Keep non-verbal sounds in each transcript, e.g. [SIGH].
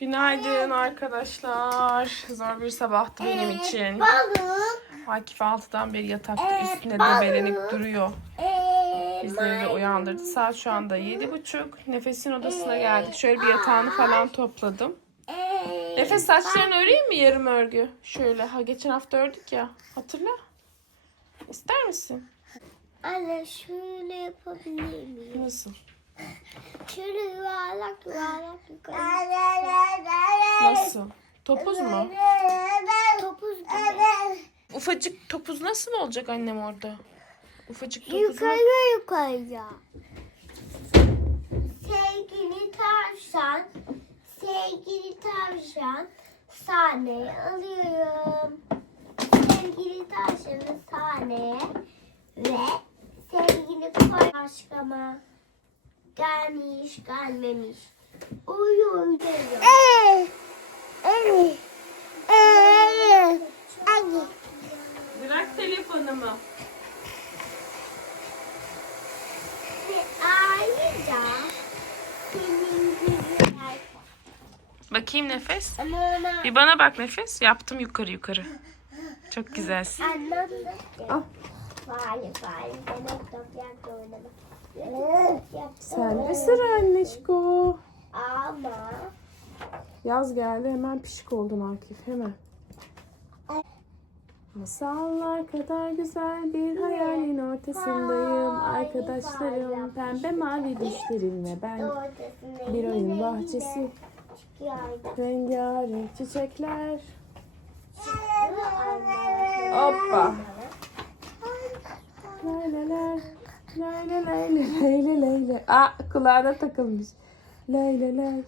Günaydın arkadaşlar. Zor bir sabahtı benim için. Balık. Akif 6'dan beri yatakta üstüne debelenip duruyor. Ee, Bizleri de uyandırdı. Saat şu anda yedi buçuk. Nefes'in odasına geldik. Şöyle bir yatağını falan topladım. ee, Nefes saçlarını öreyim mi yarım örgü? Şöyle. Ha geçen hafta ördük ya. Hatırla. İster misin? Anne şöyle yapabilir miyim? Nasıl? Şöyle yuvarlak yuvarlak yukarı. Nasıl? Topuz mu? Topuz gibi. Ufacık topuz nasıl olacak annem orada? Ufacık topuz mu? Yukarı yukarıya. Sevgili tavşan, sevgili tavşan, sahneye alıyorum. Sevgili tavşanı sahneye ve sevgili koy aşkıma gelmiş gelmemiş. Uyuyor uyuyor. Bırak telefonumu. Ayrıca senin güzel Bakayım nefes. Bir bana bak nefes. Yaptım yukarı yukarı. Çok güzelsin. anlattı. Al. Vay vay demek toprakla oynamak. Sen de sıra anneşko. Ama Yaz geldi hemen pişik oldun Akif hemen. Masallar kadar güzel bir hayalin ortasındayım. Arkadaşlarım pembe mavi düşlerimle ben. Bir oyun bahçesi, rengarenk çiçekler. Hoppa. Laylalar, layla layla layla layla. Aa kulağına takılmış. Oldu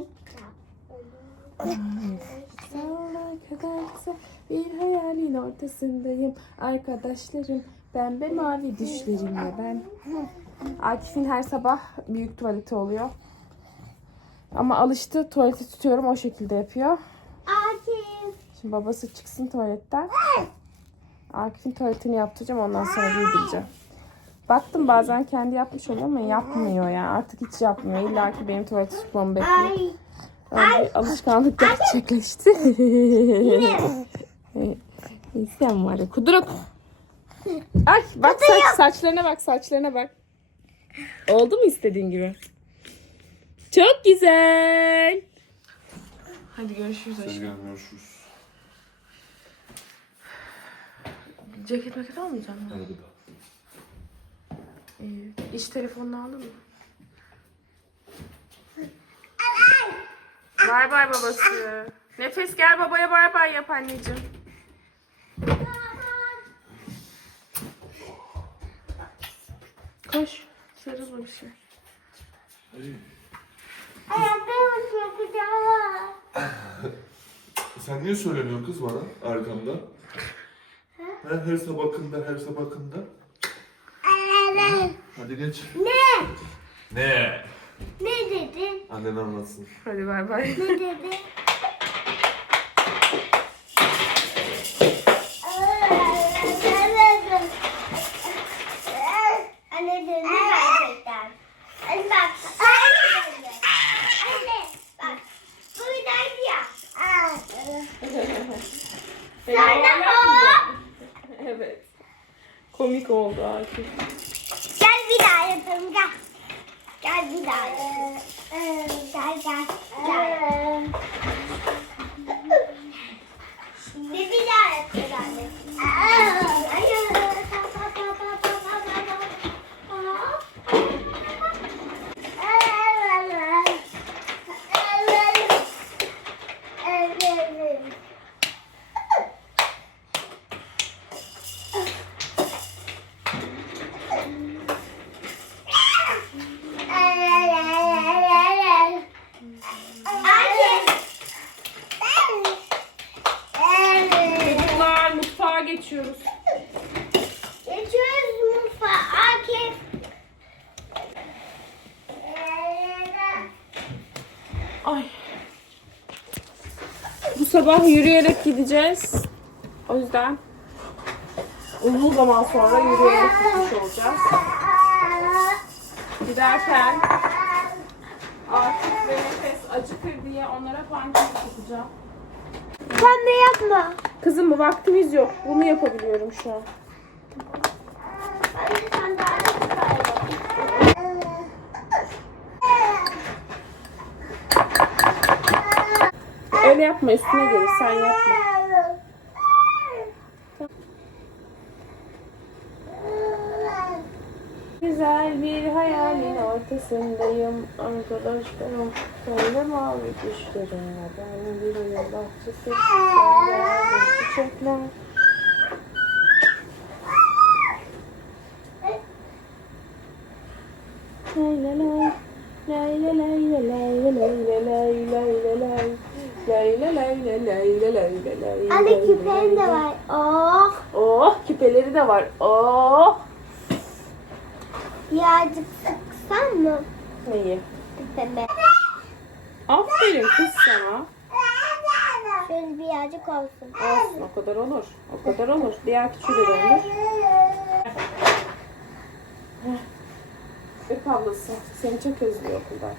gitti. Masallar kadar güzel bir hayalin ortasındayım. Arkadaşlarım pembe mavi düşlerimle ben. Akif'in her sabah büyük tuvaleti oluyor. Ama alıştı tuvaleti tutuyorum o şekilde yapıyor. Akif. Şimdi babası çıksın tuvaletten. Akif'in tuvaletini yaptıracağım ondan sonra giydireceğim. Baktım bazen kendi yapmış oluyor ama yapmıyor ya. Artık hiç yapmıyor. İlla ki benim tuvaleti tutmamı bekliyor. Ay. Öyle bir alışkanlık gerçekleşti. Sen [LAUGHS] var ya kuduruk. Ay bak saç, saçlarına bak saçlarına bak. Oldu mu istediğin gibi? Çok güzel. Hadi görüşürüz. Sezgin görüşürüz. Ceket maket almayacak mısın? Hadi bakalım. İyi. İş telefonunu aldın mı? Bay bay babası. Nefes gel babaya bay bay yap anneciğim. Koş. Sarıl bir şey. Sen niye söylemiyorsun kız bana arkamda? Her, her sabahında, her sabahında. Hadi geç. Ne? Ne? Ne dedin? Annen anlatsın. Hadi bay bay. Ne dedin? Ay. Bu sabah yürüyerek gideceğiz. O yüzden uzun zaman sonra yürüyerek gitmiş olacağız. Giderken ısır diye onlara pankek yapacağım. Sen de yapma. Kızım vaktimiz yok. Bunu yapabiliyorum şu an. Ben de sandalye tutarım. Öyle yapma üstüne gelir sen yapma. Güzel bir hayalin ortasındayım arkadaşlarım. Söyle mavi düşlerimle ben bir oyun bahçesi. Çiçekler. Lay lay lay. Lay lay lay lay lay lay lay lay lay Leyla leyla leyla leyla leyla. Anne küpelerim de var. Oh. Oh küpeleri de var. Oh. Birazcık sıksan mı? Neyi? Küpeme. Aferin kız sana. Şöyle birazcık olsun. Olsun o kadar olur. O kadar olur. Diğer küçüğü de döndür. Öp ablası. Seni çok özlüyor okulda.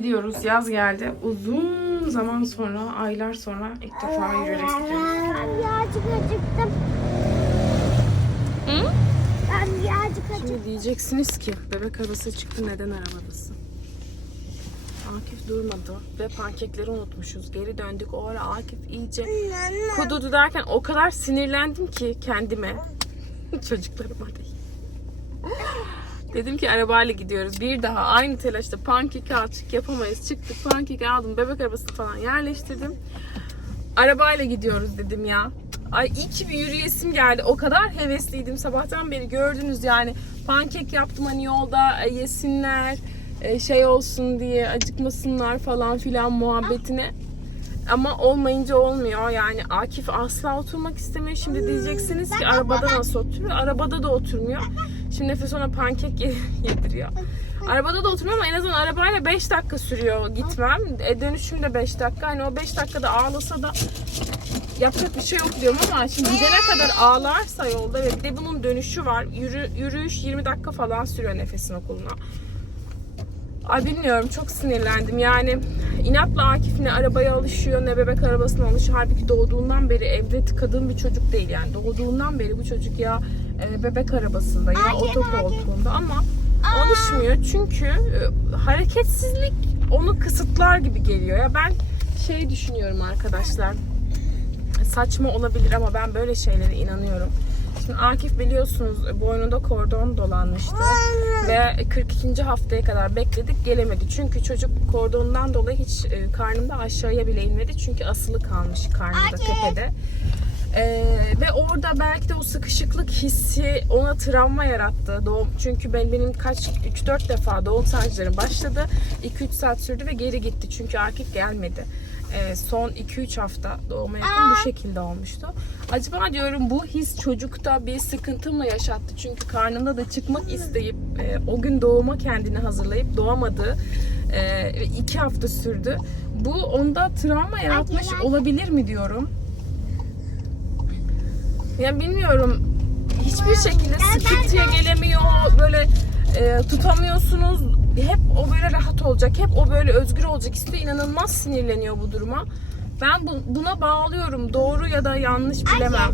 Gidiyoruz. Yaz geldi. Uzun zaman sonra, aylar sonra ilk defa yürüyerek gidiyoruz. Ben birazcık acıktım. Hı? Ben birazcık acıktım. Şimdi diyeceksiniz ki bebek arabası çıktı neden arabadasın? Akif durmadı ve pankekleri unutmuşuz. Geri döndük. O ara Akif iyice kududu derken o kadar sinirlendim ki kendime. [LAUGHS] Çocuklarıma değil. Dedim ki arabayla gidiyoruz. Bir daha aynı telaşta pankek alçık yapamayız. Çıktık pankek aldım. Bebek arabasını falan yerleştirdim. Arabayla gidiyoruz dedim ya. Ay iyi ki bir yürüyesim geldi. O kadar hevesliydim sabahtan beri gördünüz yani. Pankek yaptım hani yolda e, yesinler, e, şey olsun diye acıkmasınlar falan filan muhabbetine. Ama olmayınca olmuyor. Yani Akif asla oturmak istemiyor. Şimdi diyeceksiniz ki arabada nasıl oturuyor? Arabada da oturmuyor. Şimdi Nefes ona pankek ye- [LAUGHS] yediriyor. Arabada da oturmuyor ama en azından arabayla 5 dakika sürüyor gitmem. E, dönüşüm de 5 dakika. Hani o 5 dakikada ağlasa da yapacak bir şey yok diyorum ama şimdi gidene kadar ağlarsa yolda ve bir de bunun dönüşü var. Yürü, yürüyüş 20 dakika falan sürüyor Nefes'in okuluna. Ay bilmiyorum çok sinirlendim yani inatla Akif ne arabaya alışıyor ne bebek arabasına alışıyor. Halbuki doğduğundan beri evde tıkadığım bir çocuk değil yani doğduğundan beri bu çocuk ya e, bebek arabasında ya otokoltuğunda ama alışmıyor çünkü e, hareketsizlik onu kısıtlar gibi geliyor ya ben şey düşünüyorum arkadaşlar saçma olabilir ama ben böyle şeylere inanıyorum. Şimdi Akif biliyorsunuz boynunda kordon dolanmıştı ve 42. haftaya kadar bekledik gelemedi. Çünkü çocuk kordondan dolayı hiç e, karnında aşağıya bile inmedi. Çünkü asılı kalmış karnında tepede. Ee, ve orada belki de o sıkışıklık hissi ona travma yarattı. Doğum, çünkü ben benim kaç 3-4 defa doğum sancılarım başladı. 2-3 saat sürdü ve geri gitti. Çünkü Akif gelmedi. Ee, son 2-3 hafta doğuma yakın bu şekilde olmuştu. Acaba diyorum bu his çocukta bir sıkıntı mı yaşattı? Çünkü karnında da çıkmak isteyip e, o gün doğuma kendini hazırlayıp doğamadı. E, iki hafta sürdü. Bu onda travma yaratmış olabilir mi diyorum. Ya bilmiyorum. Hiçbir şekilde sıkıntıya gelemiyor. Böyle e, tutamıyorsunuz. Hep o böyle rahat olacak. Hep o böyle özgür olacak istiyor. İnanılmaz sinirleniyor bu duruma. Ben bu, buna bağlıyorum. Doğru ya da yanlış bilemem.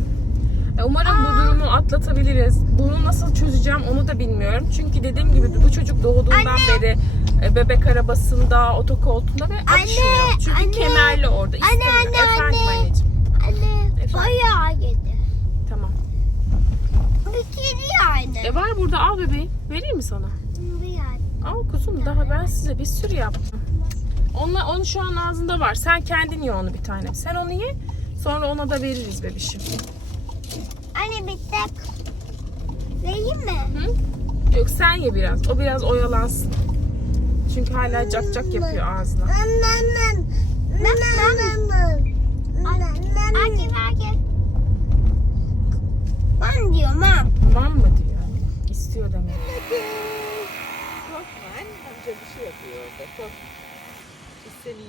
E, Umarım bu durumu atlatabiliriz. Bunu nasıl çözeceğim onu da bilmiyorum. Çünkü dediğim gibi bu çocuk doğduğundan beri e, bebek arabasında, otokoltuğunda ve açmıyor. Çünkü anne. kemerli orada. İstemiyor. anne, Efendim anne. anneciğim. Anne Efendim? bayağı yedi. Bir kedi yani. E var burada al bebeğim. Vereyim mi sana? Bir yani. Al kuzum daha ben size bir sürü yaptım. Onunla, onu şu an ağzında var. Sen kendin ye onu bir tane. Sen onu ye. Sonra ona da veririz bebişim. Anne bir tek. Vereyim mi? Hı? Yok sen ye biraz. O biraz oyalansın. Çünkü hala cak cak yapıyor ağzına. Anne ver gel. Ben diyorum ha. Tamam mı diyor. İstiyor demek.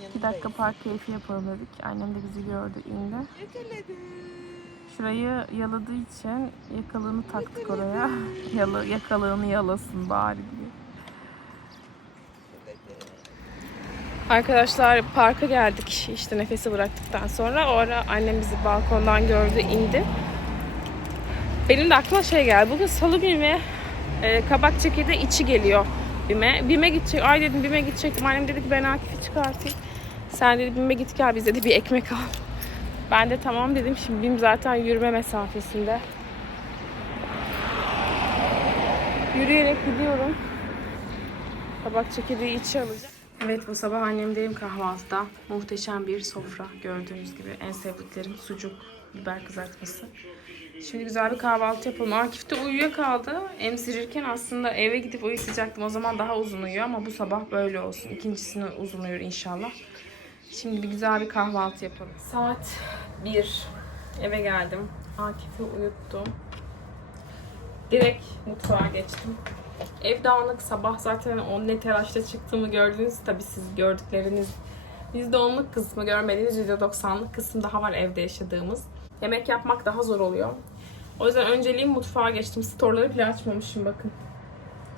İki dakika park keyfi yapalım dedik. Annem de bizi gördü indi. şurayı yaladığı için yakalığını taktık oraya. [LAUGHS] Yalı, yakalığını yalasın bari diye. Arkadaşlar parka geldik işte nefesi bıraktıktan sonra. O ara annem bizi balkondan gördü indi. Benim de aklıma şey geldi. Bugün salı günü ve e, kabak çekirdeği içi geliyor Bime. Bime gidecek. Ay dedim Bime gidecektim. Annem dedi ki ben Akif'i çıkartayım. Sen dedi Bime git gel bize de bir ekmek al. Ben de tamam dedim. Şimdi Bim zaten yürüme mesafesinde. Yürüyerek gidiyorum. Kabak çekirdeği içi alacağım. Evet bu sabah annemdeyim kahvaltıda. Muhteşem bir sofra gördüğünüz gibi. En sevdiklerim sucuk, biber kızartması. Şimdi güzel bir kahvaltı yapalım. Akif de uyuyakaldı. Emzirirken aslında eve gidip uyuyacaktım. O zaman daha uzun uyuyor ama bu sabah böyle olsun. İkincisini uzun uyur inşallah. Şimdi bir güzel bir kahvaltı yapalım. Saat 1. Eve geldim. Akif'i uyuttum. Direkt mutfağa geçtim. Ev dağınık sabah zaten o ne telaşla çıktığımı gördünüz. Tabii siz gördükleriniz %10'luk kısmı görmediğiniz %90'lık kısım daha var evde yaşadığımız. Yemek yapmak daha zor oluyor. O yüzden önceliğim mutfağa geçtim. Storeları bile açmamışım bakın.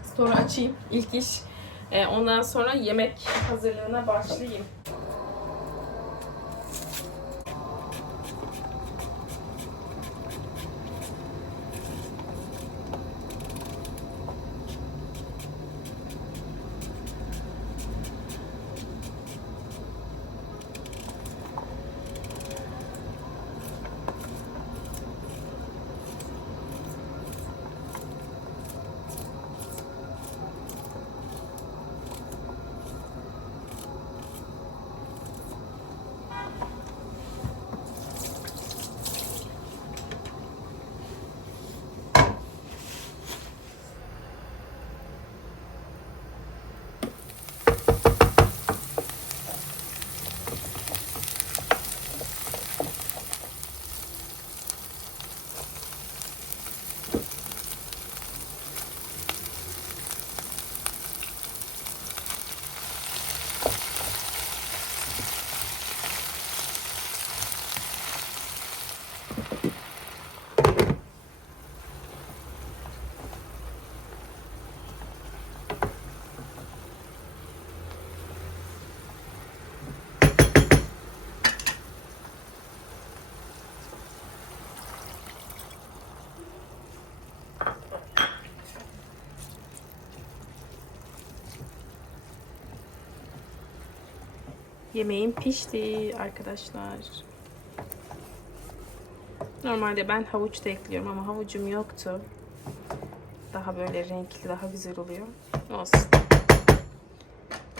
Store'u açayım. ilk iş. Ee, ondan sonra yemek hazırlığına başlayayım. Yemeğim pişti arkadaşlar. Normalde ben havuç da ekliyorum ama havucum yoktu. Daha böyle renkli, daha güzel oluyor. Olsun.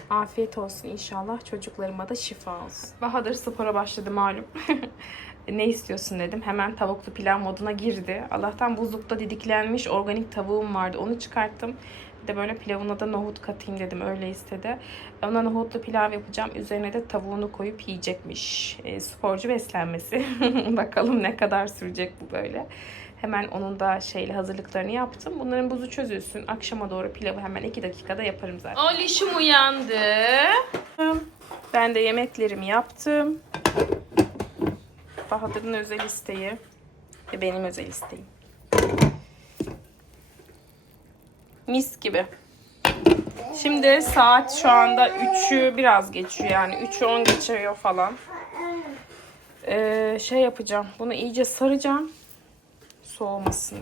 Afiyet olsun inşallah. Çocuklarıma da şifa olsun. Bahadır spora başladı malum. [LAUGHS] ne istiyorsun dedim. Hemen tavuklu pilav moduna girdi. Allah'tan buzlukta didiklenmiş organik tavuğum vardı. Onu çıkarttım. Bir de böyle pilavına da nohut katayım dedim. Öyle istedi. Ona nohutlu pilav yapacağım. Üzerine de tavuğunu koyup yiyecekmiş. E, sporcu beslenmesi. [LAUGHS] Bakalım ne kadar sürecek bu böyle. Hemen onun da şeyle hazırlıklarını yaptım. Bunların buzu çözülsün. Akşama doğru pilavı hemen 2 dakikada yaparım zaten. Olişim uyandı. Ben de yemeklerimi yaptım. Bahadır'ın özel isteği ve benim özel isteğim. Mis gibi. Şimdi saat şu anda 3'ü biraz geçiyor yani 3'ü 10 geçiyor falan. Ee, şey yapacağım. Bunu iyice saracağım. Soğumasın.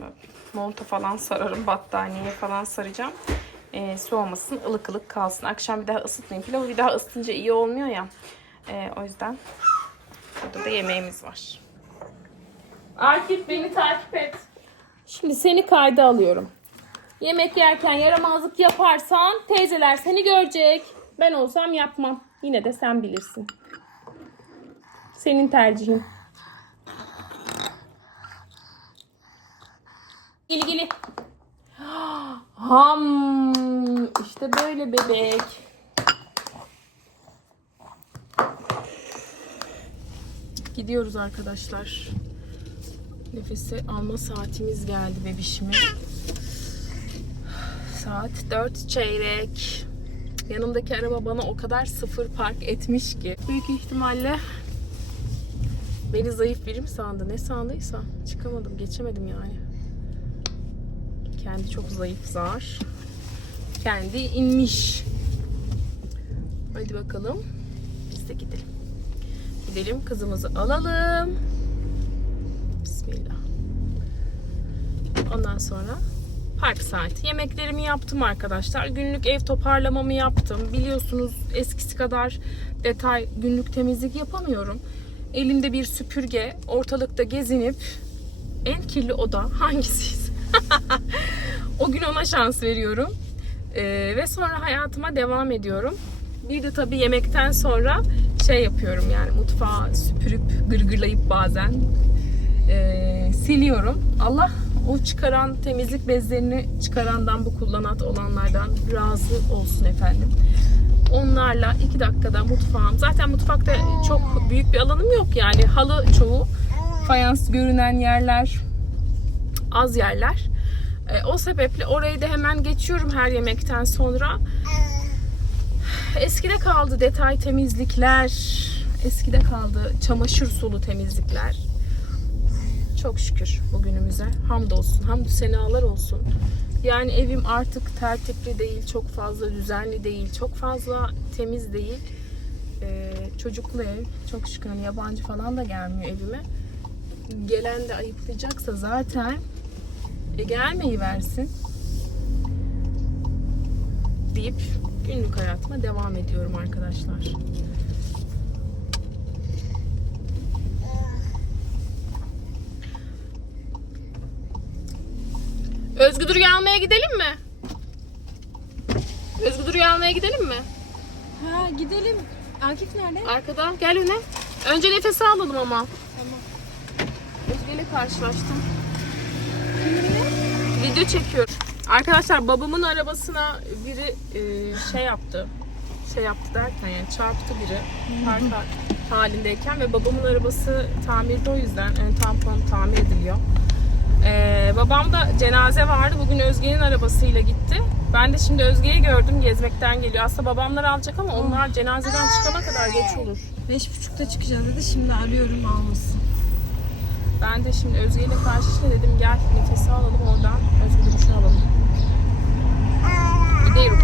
Monta falan sararım. Battaniye falan saracağım. Ee, soğumasın. ılık ılık kalsın. Akşam bir daha ısıtmayayım. Pilavı bir daha ısıtınca iyi olmuyor ya. Ee, o yüzden burada da yemeğimiz var. Akif beni takip et. Şimdi seni kayda alıyorum. Yemek yerken yaramazlık yaparsan teyzeler seni görecek. Ben olsam yapmam. Yine de sen bilirsin. Senin tercihin. Geli geli. Ham. İşte böyle bebek. Gidiyoruz arkadaşlar. Nefesi alma saatimiz geldi bebişime. Saat 4 çeyrek. Yanımdaki araba bana o kadar sıfır park etmiş ki. Büyük ihtimalle Beni zayıf biri mi sandı? Ne sandıysa çıkamadım, geçemedim yani. Kendi çok zayıf zar. Kendi inmiş. Hadi bakalım. Biz de gidelim. Gidelim kızımızı alalım. Bismillah. Ondan sonra park saati. Yemeklerimi yaptım arkadaşlar. Günlük ev toparlamamı yaptım. Biliyorsunuz eskisi kadar detay günlük temizlik yapamıyorum. Elimde bir süpürge, ortalıkta gezinip en kirli oda [LAUGHS] hangisiyiz? [LAUGHS] o gün ona şans veriyorum. Ee, ve sonra hayatıma devam ediyorum. Bir de tabii yemekten sonra şey yapıyorum yani mutfağı süpürüp gırgırlayıp bazen ee, siliyorum. Allah o çıkaran temizlik bezlerini çıkarandan bu kullanat olanlardan razı olsun efendim. Onlarla iki dakikada mutfağım. Zaten mutfakta çok büyük bir alanım yok yani. Halı çoğu. Fayans görünen yerler az yerler. E, o sebeple orayı da hemen geçiyorum her yemekten sonra. Eskide kaldı detay temizlikler. Eskide kaldı çamaşır sulu temizlikler. Çok şükür bugünümüze. Hamdolsun. Hamdü senalar olsun. Yani evim artık tertipli değil, çok fazla düzenli değil, çok fazla temiz değil. Ee, çocuklu ev. Çok şükür hani yabancı falan da gelmiyor evime. Gelen de ayıplayacaksa zaten e, gelmeyi versin deyip günlük hayatıma devam ediyorum arkadaşlar. Özgü Duru'yu almaya gidelim mi? Özgü Duru'yu almaya gidelim mi? Ha gidelim. Akif nerede? Arkada. Gel öne. Önce nefes alalım ama. Tamam. Özgü ile karşılaştım. Video çekiyorum. Arkadaşlar babamın arabasına biri e, şey yaptı. Şey yaptı derken yani çarptı biri. Park halindeyken ve babamın arabası tamirde o yüzden ön tampon tamir ediliyor. Ee, babam da cenaze vardı. Bugün Özge'nin arabasıyla gitti. Ben de şimdi Özge'yi gördüm gezmekten geliyor. Aslında babamlar alacak ama onlar cenazeden çıkana kadar geç olur. Beş buçukta çıkacağız dedi. Şimdi arıyorum almasın. Ben de şimdi Özge ile karşılaşınca dedim gel nefesi alalım oradan Özgü duruşunu alalım. Gidiyorum.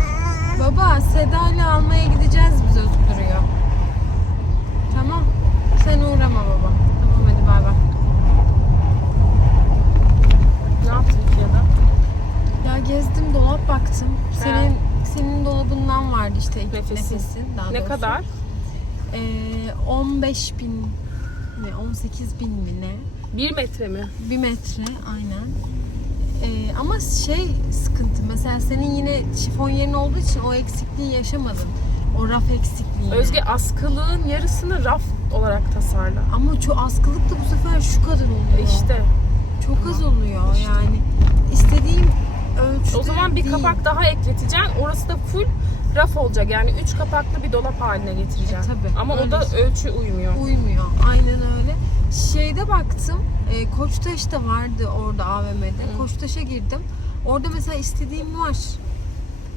Baba Seda ile almaya gideceğiz biz Özgür duruyor. Tamam. Sen uğrama baba. Tamam hadi bay bay. Ne yaptın Ikea'da? Ya gezdim dolap baktım. Senin senin dolabından vardı işte ilk Nefesin. nefesin. Daha Ne doğrusu. kadar? Ee, 15 bin ne 18 bin mi ne? Bir metre mi? Bir metre aynen. Ee, ama şey sıkıntı mesela senin yine şifon yerin olduğu için o eksikliği yaşamadın. O raf eksikliğini. Özge askılığın yarısını raf olarak tasarla. Ama çok askılık da bu sefer şu kadar oluyor. İşte Çok az oluyor yani. İstediğim ölçüde o zaman bir değil. kapak daha ekleteceksin. Orası da full raf olacak. Yani üç kapaklı bir dolap haline getireceksin. E, tabii, Ama o da öyle. ölçü uymuyor. Uymuyor. Aynen öyle. Şeyde baktım. E, Koçtaş'ta vardı orada AVM'de. Koçtaş'a girdim. Orada mesela istediğim var.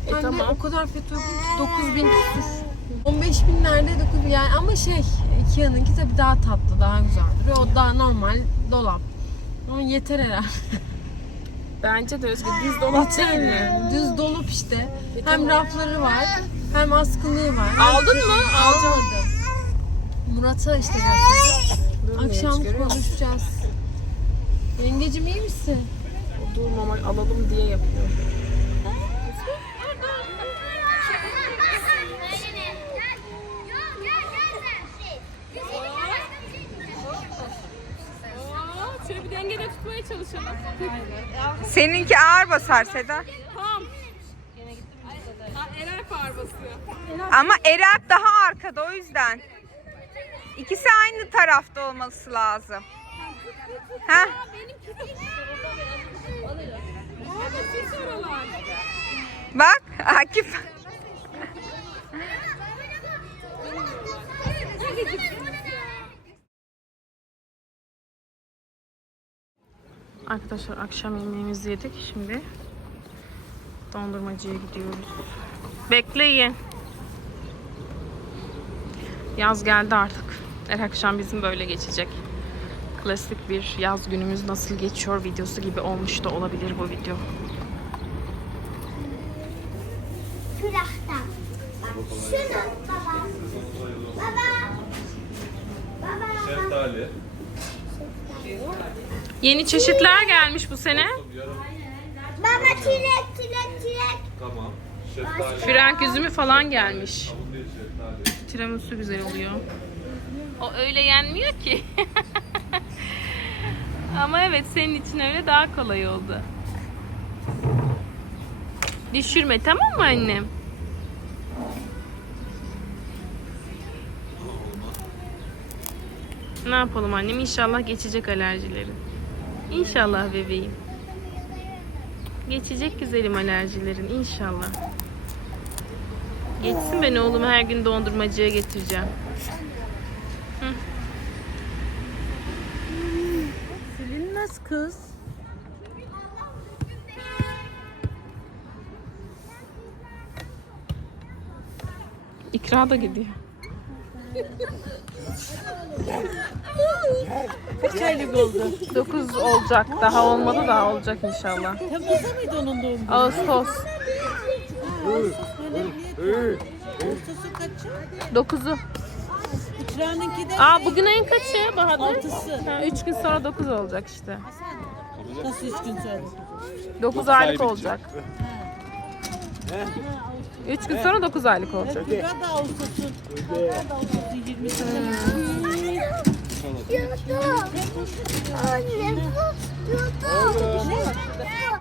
E, de tamam. o kadar yok. 9000 küsür. 15 binlerde 9 yani ama şey Ikea'nınki tabii daha tatlı, daha güzel duruyor. O daha normal dolap. Ama yeter herhalde. [LAUGHS] Bence de Özge düz dolap değil mi? Düz dolap işte. E, Hem tamam. rafları var, hem askılığı var. Aldın mı? Alacağım. Almadım. Murat'a işte göstereceğim. Akşam konuşacağız. Yengecim iyi misin? Durmamak alalım diye yapıyor. Şöyle bir dengede tutmaya çalışalım. Seninki ağır basar Seda. Tamam. Erer ağır basıyor. Ama Erap daha arkada o yüzden. İkisi aynı tarafta olması lazım. Ha? Bak Akif. Arkadaşlar akşam yemeğimizi yedik. Şimdi dondurmacıya gidiyoruz. Bekleyin. Yaz geldi artık. Her akşam bizim böyle geçecek. klasik bir yaz günümüz nasıl geçiyor videosu gibi olmuş da olabilir bu video. Külahtan. Bak şunu baba. Baba. Baba. Şeftali. Yeni çeşitler gelmiş bu sene. Baba çilek çilek çilek. Tamam. Şeftali. Frenk üzümü falan gelmiş. Tiramisu güzel oluyor. O öyle yenmiyor ki. [LAUGHS] Ama evet senin için öyle daha kolay oldu. Düşürme tamam mı annem? Ne yapalım annem? İnşallah geçecek alerjilerin. İnşallah bebeğim. Geçecek güzelim alerjilerin inşallah. Geçsin ben oğlumu her gün dondurmacıya getireceğim. Silinmez kız. İkra da gidiyor. Kaç aylık oldu? 9 olacak. Daha olmadı daha olacak inşallah. Temmuz'da mıydı onun doğum günü? Ağustos. Ağustos'un kaçı? 9'u. İkranınki de Aa bugün ayın kaçı Bahadır? Altısı. 3 gün sonra 9 olacak işte. nasıl üç gün sonra? 9 aylık olacak. 3 gün sonra 9 aylık olacak. Evet, da Ağustos'un. da Ağustos'un 20'sinde. Yuttu. Anne bu yuttu.